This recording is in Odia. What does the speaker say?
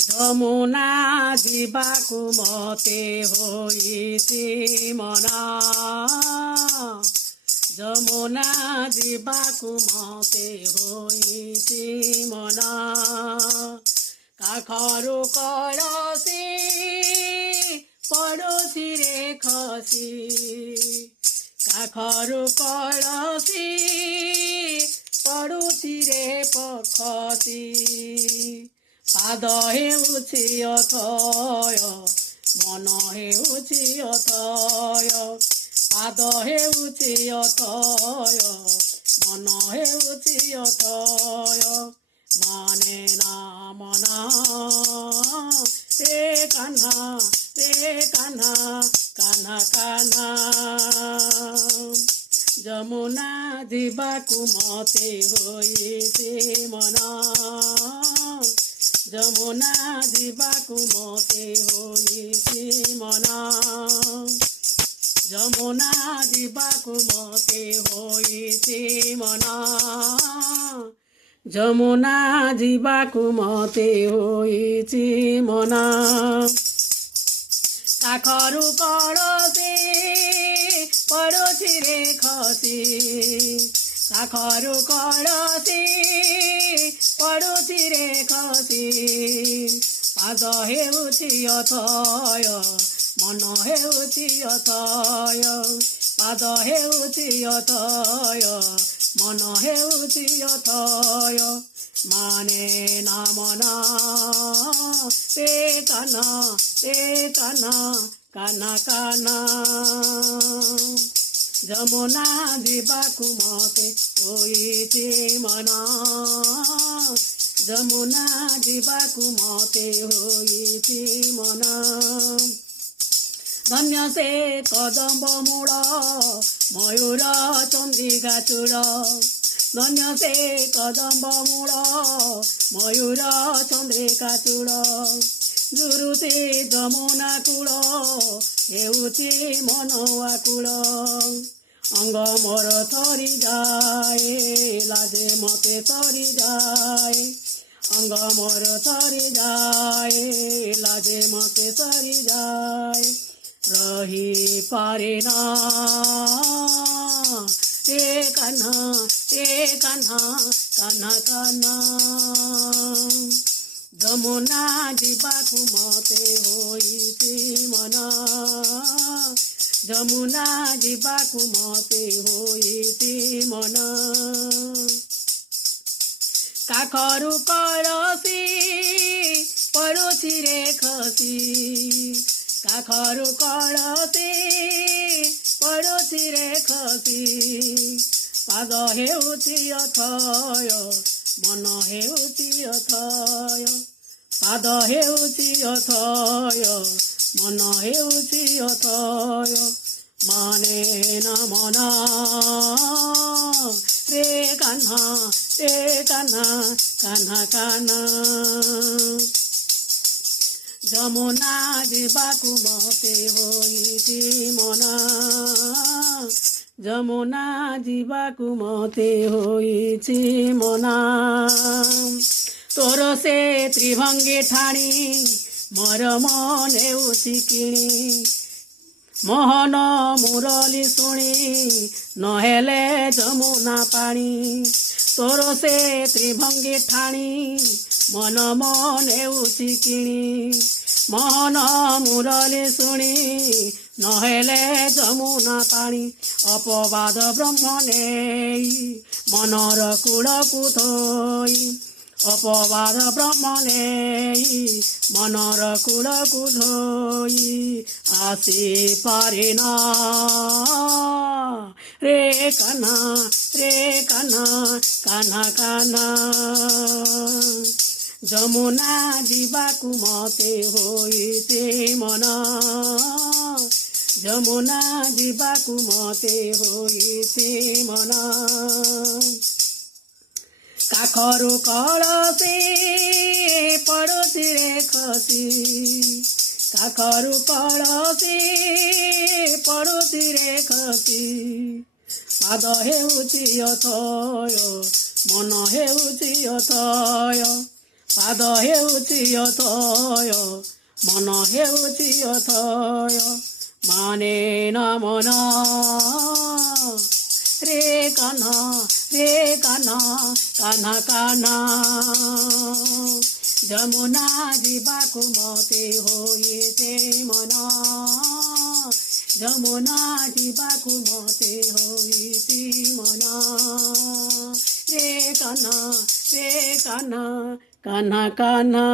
ଯମୁନା ଯିବାକୁ ମତେ ହୋଇଛି ମନା। ଯମୁନା ଯିବାକୁ ମତେ ହୋଇଛି ମନା। କାଖରୁ କଳସି ପଡ଼ୁଛି ରେ ଖସି। କାଖରୁ କଳସି ପଡ଼ୁଛି ରେ ଖସି। ପାଦ ହେଉଛି ଅଥୟ ମନ ହେଉଛି ଅଥୟ। ପାଦ ହେଉଛି ଅଥୟ ମନ ହେଉଛି ଅଥୟ। ମାନେ ନା ମନା ରେ କାହ୍ନା ରେ କାହ୍ନା କାହ୍ନା କାହ୍ନା। ଯମୁନା ଯିବାକୁ ମତେ ହୋଇଛି ମନା। ଯମୁନା ଯିବାକୁ ମତେ ହୋଇଛି ମନା। ଯମୁନା ଯିବାକୁ ମତେ ହୋଇଛି ମନା। ଯମୁନା ଯିବାକୁ ମତେ ହୋଇଛି ମନା। କାଖରୁ କଳସି ପଡ଼ୁଛି ରେ ଖସି। କାଖରୁ କଳସି ପଡ଼ୁଛି ରେ ଖସି। ପାଦ ହେଉଛି ଅଥୟ ମନ ହେଉଛି ଅଥୟ। ପାଦ ହେଉଛି ଅଥୟ ମନ ହେଉଛି ଅଥୟ। ମାନେ ନା ମନା ରେ କାହ୍ନା ରେ କାହ୍ନା କାହ୍ନା କାହ୍ନା। ଯମୁନା ଯିବାକୁ ମତେ ହୋଇଛି ମନା। ଯମୁନା ଯିବାକୁ ମତେ ହୋଇଛି ମନା। ଧନ୍ୟ ସେ କଦମ୍ବ ମୂଳ ମୟୂର ଚନ୍ଦ୍ରିକା ଚୂଳ। ଧନ୍ୟ ସେ କଦମ୍ବ ମୂଳ ମୟୂର ଚନ୍ଦ୍ରିକା ଚୂଳ। ଜୁରୁଛି ଯମୁନା କୂଳ ହେଉଛି ମନ ଆକୁଳ। ଅଙ୍ଗ ମୋର ଥରି ଯାଏ ଲାଜେ ମତେ ଥରି ଯାଏ। ଅଙ୍ଗ ମୋର ଥରି ଯାଏ ଲାଜେ ମତେ ଥରି ଯାଏ। ରହିପାରେ ନା ରେ କାହ୍ନା ରେ କାହ୍ନା କାହ୍ନା କାହ୍ନା। ଯମୁନା ଯିବାକୁ ମତେ ହୋଇଛି ମନା। ଯମୁନା ଯିବାକୁ ମତେ ହୋଇଛି ମନା। କାଖରୁ କଳସି ପଡ଼ୁଛି ରେ ଖସି। କାଖରୁ କଳସି ପଡ଼ୁଛି ରେ ଖସି। ପାଦ ହେଉଛି ଅଥୟ ମନ ହେଉଛି ଅଥୟ। ପାଦ ହେଉଛି ଅଥୟ ମନ ହେଉଛି ଅଥୟ। ମାନେ ନା ମନା ରେ କାହ୍ନା ରେ କାହ୍ନା କାହ୍ନା କାହ୍ନା। ଯମୁନା ଯିବାକୁ ମତେ ହୋଇଛି ମନା। ଯମୁନା ଯିବାକୁ ମତେ ହୋଇଛି ମନା। ତୋର ସେ ତ୍ରିଭଙ୍ଗୀ ଠାଣି ମୋର ମନ ହେଉଛି କିଣି। ମୋହନ ମୁରଲି ଶୁଣି ନହେଲେ ଯମୁନା ପାଣି। ତୋର ସେ ତ୍ରିଭଙ୍ଗୀ ଠାଣି ମନ ହେଉଛି କିଣି। ମୋହନ ମୁରଲି ଶୁଣି ନହେଲେ ଯମୁନା ପାଣି। ଅପବାଦ ବ୍ରହ୍ମ ନେଇ ମନର କୂଳକୁ ଧୋଇ। ଅପବାଦ ବ୍ରହ୍ମ ନେଇ ମନର କୂଳକୁ ଧୋଇ। ଆସିପାରେ ନା ରେ କାହ୍ନା ରେ କାହ୍ନା କାହ୍ନା କାହ୍ନା। ଯମୁନା ଯିବାକୁ ମତେ ହୋଇଛି ମନା। ଯମୁନା ଯିବାକୁ ମତେ ହୋଇଛି ମନା। କାଖରୁ କଳସି ପଡ଼ୁଛି ରେ ଖସି। କାଖରୁ କଳସି ପଡ଼ୁଛି ରେ ଖସି। ପାଦ ହେଉଛି ଅଥୟ ମନ ହେଉଛି ଅଥୟ। ପାଦ ହେଉଛି ଅଥୟ ମନ ହେଉଛି ଅଥୟ ମାନେ ନ ମନ ରେ କାହ୍ନା କାହ୍ନା କାହ୍ନା ଯମୁନା ଯିବାକୁ ମତେ ହୋଇছে ମନ ଯମୁନା ଯିବାକୁ ମତେ ହୋଇଛି ମନ ରେ କାହ୍ନା କାହ୍ନା କାହ୍ନା